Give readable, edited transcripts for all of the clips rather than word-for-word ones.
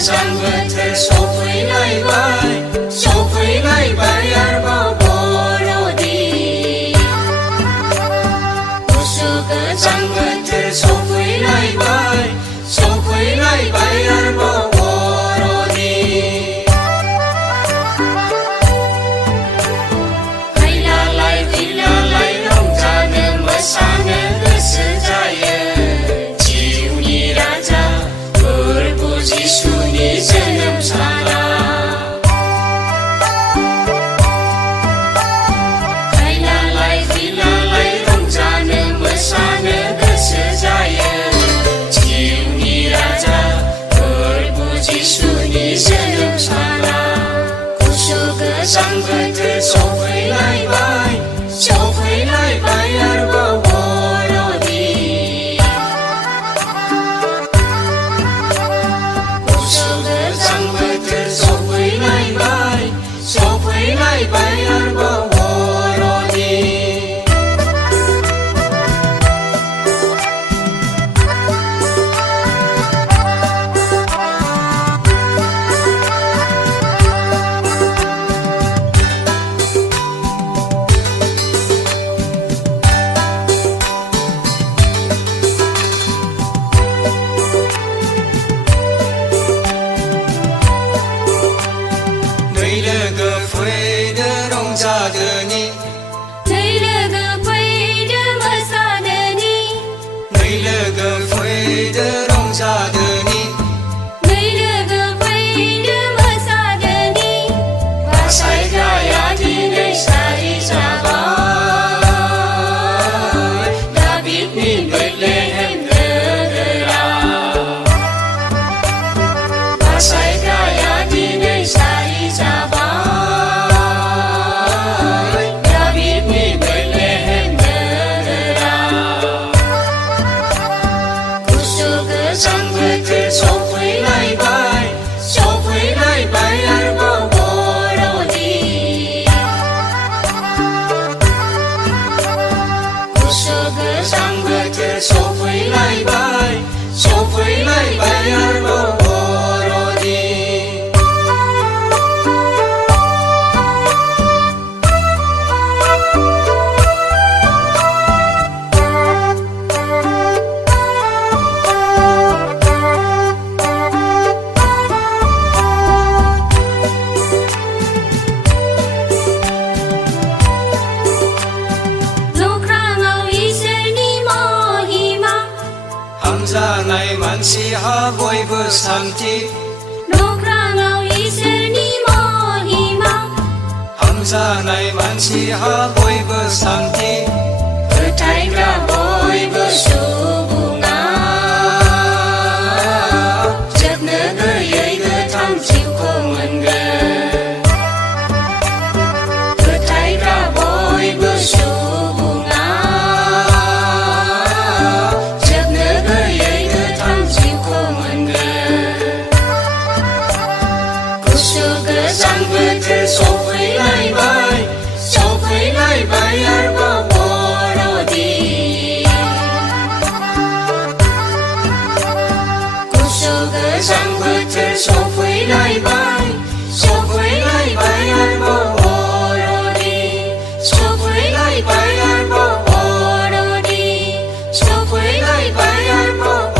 गोजां बोथोर सफैलायबाय आरोबाव बर'दिन गुसु गोजां बोथोर सफैलायबाय आरोबाव बर'दिन फैलालाय रंजानो मोसानो गोसो जायो जिउनि राजा फोरबु जिसुनि जोनोम साना फैलालाय रंजानो मोसानो गोसो जायो जिउनि राजा फोरबु जिसुनि जोनोम साना गुसु गोजां बोथोर सफैलायबाय आरोबाव बर'दिन गुसु गोजां बोथोर सफैलायबाय आरोबाव मानसिहा बयबो सान्थि नख्राङाव इसोरनि महिमा हामजानाय मानसिहा बयबो सान्थि फोथायग्रा बयबो सुबुङा जोबनो गैयै गोथां जिउखौ मोनगोन फोथायग्रा बयबो सुबुङा जोबनो गैयै जिउखौ मोनगोन गुसु गोजां बोथोर सफैलायबाय आरोबाव बर'दिन गुसु गोजां बोथोर सफैलायबाय आरोबाव बर'दिन सफैलायबाय आरोबाव बर'दिन सफैलायबाय आरोबाव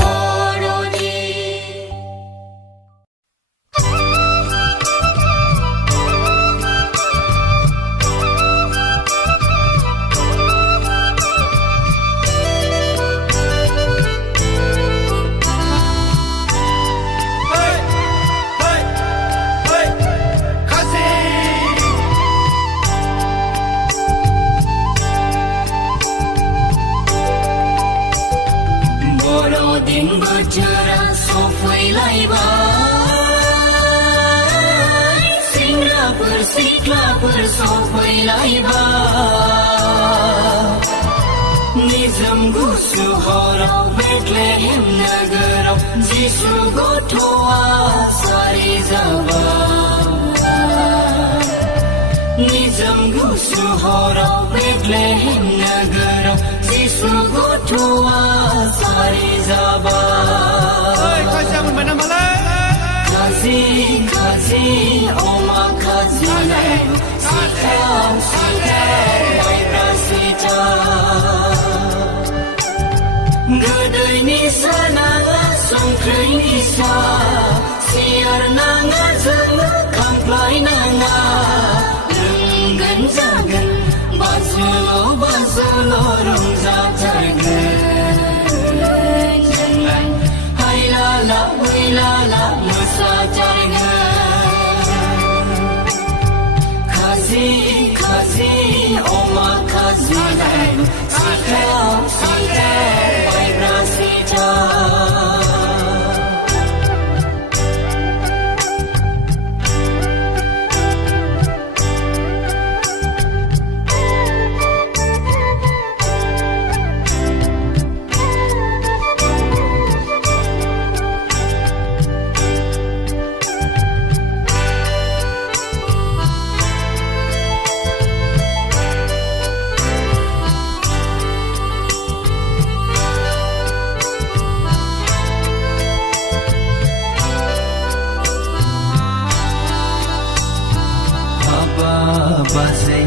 दिन बोथोरा सफैलायबाय सेंग्राफोर सिख्लाफोर सफैलायबाय निजोम गुसु हराव बेथलेहेम नोगोराव जिसु गथ'आ सारि जाबाय निजोम गुसु हराव बेथलेहेम नोगोराव जिसु गथ'आ सारि जाबाय Sitau, maibra sita Godoyni sana संख्रै निसा सियार नाङा जोङो खामफ्लाय नाङा लोंगोन जागोन बाजुल' रंजाथारगोन जोंलाय हायलाला हुइलाला मोसाथारगोन खाजि खाजि अमा खाजिलाय सिथाव माइब्रा सिथा बाजै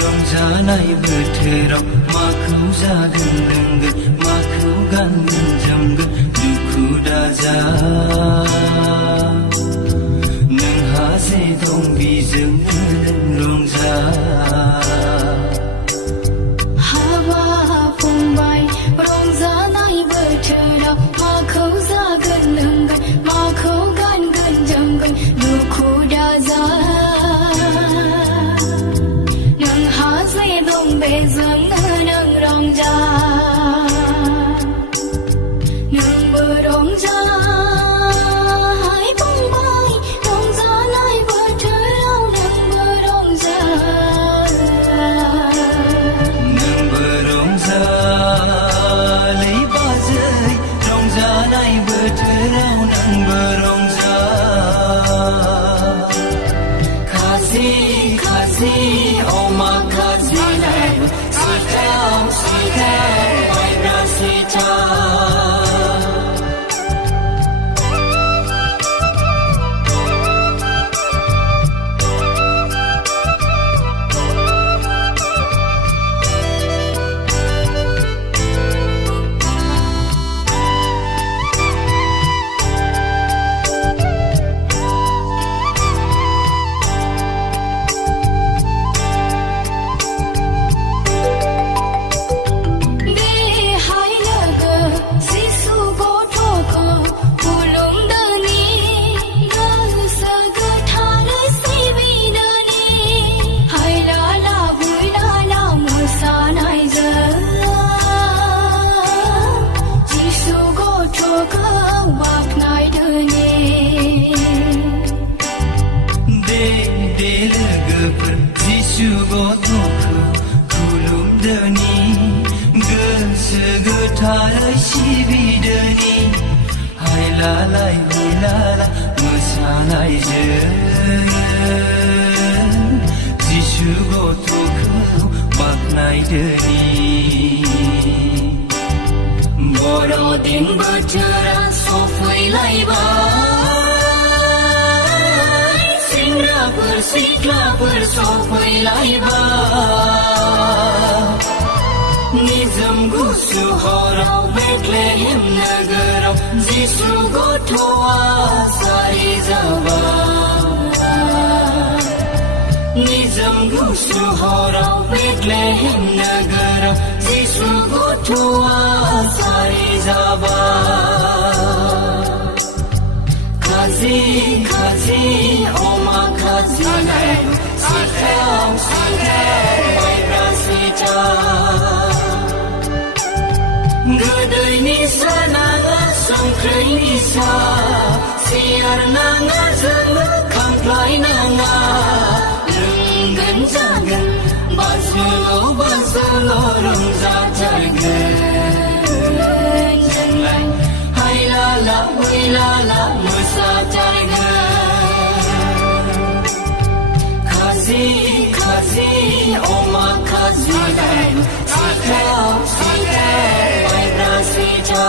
रंजानाय बोथोराव माखौ जागोन लोंगोन माखौ गानगोन जोमगोन दुखु दाजा नोंहा जे दं बेजोंनो रंजा हाबा फंबाय रंजानाय बोथोराव माखौ जागोन लोंगोन माखौ गानगोन जोमगोन दुखु दाजा बेजोंनो नों रंजा नोंबो रंजा फंबाय रंजानाय बोथोराव नोंबो रंजा लै बाजै रंजानाय बोथोराव नोंबो रंजा खाजि खाजि अमा खाजि Sitau, maibra sita जिसु गथ'खौ खुलुमदोनि गोसो गोथारै सिबिदोनि हायलालाय हुइलाला मोसानायजों जिसु गथ'खौ बाख्नायदोनि बर'दिन बोथोरा सफैलायबाय सेंग्राफोर सिख्लाफोर सफैलायबाय निजोम गुसु हराव बेथलेहेम नोगोराव जिसु गथ'आ सारि जाबाय निजोम गुसु हराव बेथलेहेम नोगोराव जिसु गथ'आ सारि जाबाय खाजि खाजि अमा खाजिलाय सिथाव माइब्रा सिथा गोदैनि सानाङा संख्रै निसा सियार नाङा जोङो खामफ्लाय नाङा लोंगोन जागोन बाजुल' रंजाथारगोन जोंलाय हायलाला हुइलाला मोसाथारगोन खाजि खाजि अमा खाजिलाय सिथाव माइब्रा सिथा